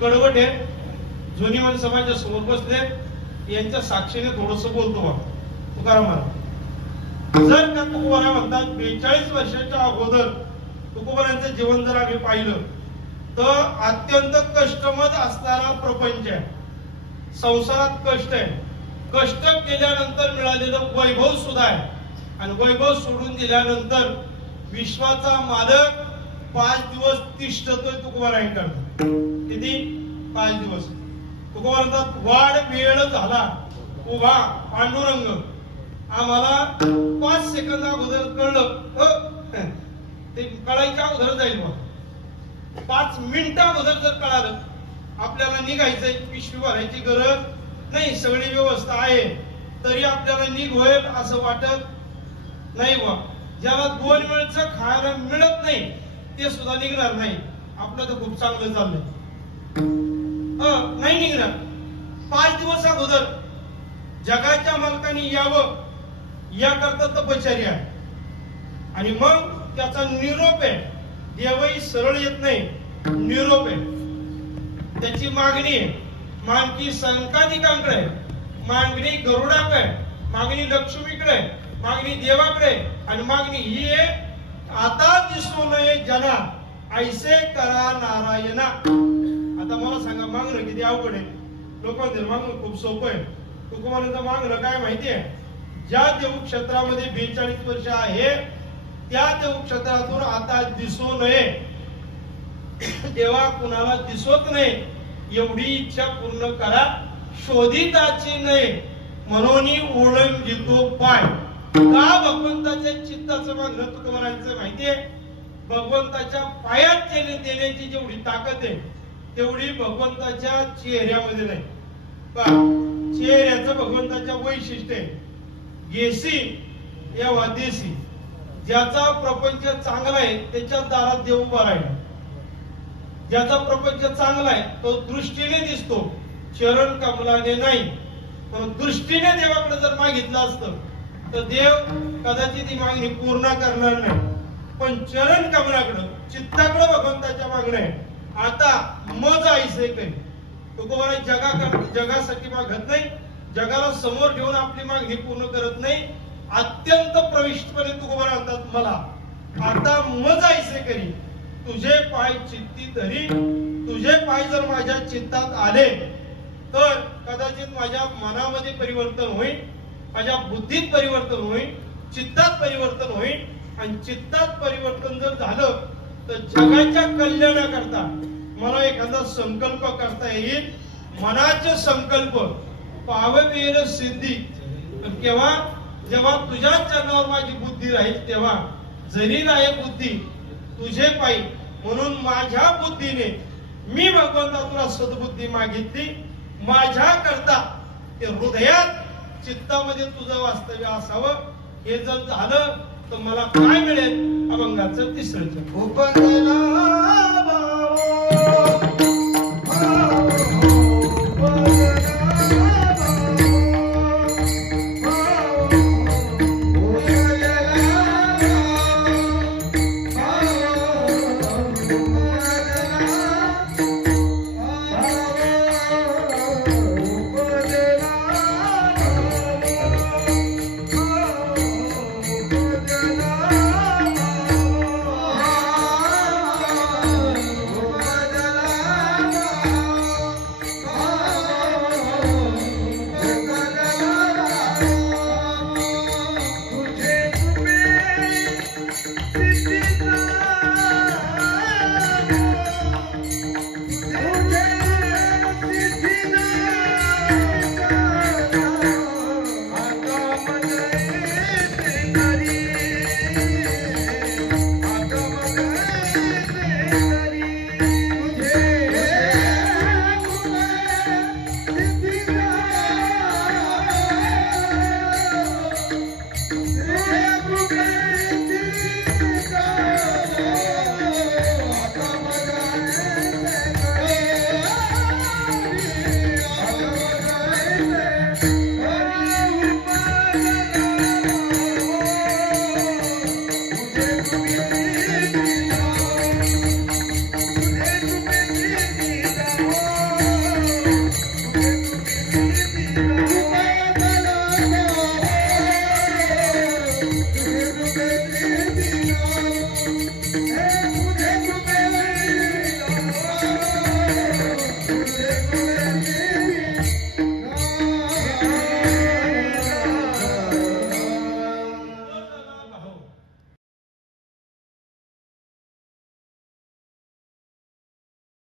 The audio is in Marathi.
कडवट आहे जुनीवन समाजासमोर बसले यांच्या साक्षीने थोडस बोलतो बा तुकाराम महाराज. जर का तुकोबारा म्हणतात 42 वर्षाच्या अगोदर तुकोबारांचं जीवन जर आम्ही पाहिलं तर अत्यंत कष्टमय असणारा प्रपंच आहे. संसारात कष्ट आहे. कष्ट केल्यानंतर मिळालेलं वैभव सुद्धा आहे आणि वैभव सोडून दिल्यानंतर विश्वाचा मालक 5 दिवस तिष्ठतोय तुकोबारांकडे. किती? 5 दिवस. तुकोबा म्हणतात वाढ वेळ झाला उभा पांडुरंग. आम्हाला 5 सेकंद अगोदर कळलं ते कळायच्या अगोदर जाईल बा. 5 मिनिटं अगोदर जर कळालं आपल्याला निघायचंय पिशवी भरायची गरज नाही सगळी व्यवस्था आहे तरी आपल्याला निघ होईल असं वाटत नाही बा. ज्याला 2 वेळचं खायला मिळत नाही ते सुद्धा निघणार नाही. आपलं तर खूप चांगलं चाललंय नाही निघणार. 5 दिवस अगोदर जगाच्या मालकाने यावं याकरता तपश्चर्या आहे आणि मग त्याचा निरोप आहे. देवही सरळ येत नाही निरोप आहे. त्याची मागणी आहे. मागणी संकाधिकांकडे, मागणी गरुडाकडे, मागणी लक्ष्मीकडे, मागणी देवाकडे आणि मागणी ही आहे आता दिसू नये जना ऐसे करा नारायणा. आता मला सांगा मागणं किती अवघड आहे. लोक म्हणतील मागणं खूप सोपं आहे. तुकोबारांचं मागणं काय माहितीये? ज्या देवक्षेत्रामध्ये 42 वर्ष आहे त्या देवक्षेत्रातून आता दिसू नये तेव्हा कुणाला दिसत नाही एवढी इच्छा पूर्ण करा. शोधिताची नाही म्हणून ओळंगितो पाय. का भगवंताच्या चित्ताचं मागणं तुकोबारांचं माहितीये? भगवंताच्या पायात देण्याची जेवढी ताकद आहे तेवढी भगवंताच्या चेहऱ्यामध्ये नाही. चेहऱ्याचं भगवंताच्या वैशिष्ट्य आहे. गेसी या वादेसी. ज्याचा प्रपंच चांगला आहे त्याच्या दारात देव उभा राहिला. ज्याचा प्रपंच चांगला आहे तो दृष्टीने दिसतो चरण कमलाने नाही. पण दृष्टीने देवाकडे जर मागितलं असतं तर देव कदाचित ही मागणी पूर्ण करणार नाही. पण चरण कमलाकडे चित्ताकडे भगवंताच्या मागण्या आहे. आता मज ऐसे काही तुकोबारा जगासाठी मागत नाही. जगाला समोर ठेवून आपली मागणी पूर्ण करत नाही. अत्यंत प्रविष्टपणे तुकोबारा म्हणतात मला आता मज ऐसे करी तुझे पाय चित्ती धरी. तुझे पाय जर माझ्या चित्तात आले तर कदाचित माझ्या मनामध्ये परिवर्तन होईल, माझ्या बुद्धीत परिवर्तन होईल, चित्तात परिवर्तन होईल आणि चित्तात परिवर्तन जर झालं तर जगाच्या कल्याणाकरता मला एखादा संकल्प करता येईल. मनाचे संकल्प पाववेल सिद्धी. केव्हा? जेव्हा तुझ्या चरणावर माझी बुद्धी राहील तेव्हा. जरी राहे बुद्धी तुझे पायी म्हणून माझ्या बुद्धीने मी भगवंता तुला सद्बुद्धी मागितली. माझ्या करता ते हृदयात चित्तामध्ये तुझं वास्तव्य असावं. हे जर झालं तर मला काय मिळेल? अभंगाचं 3रं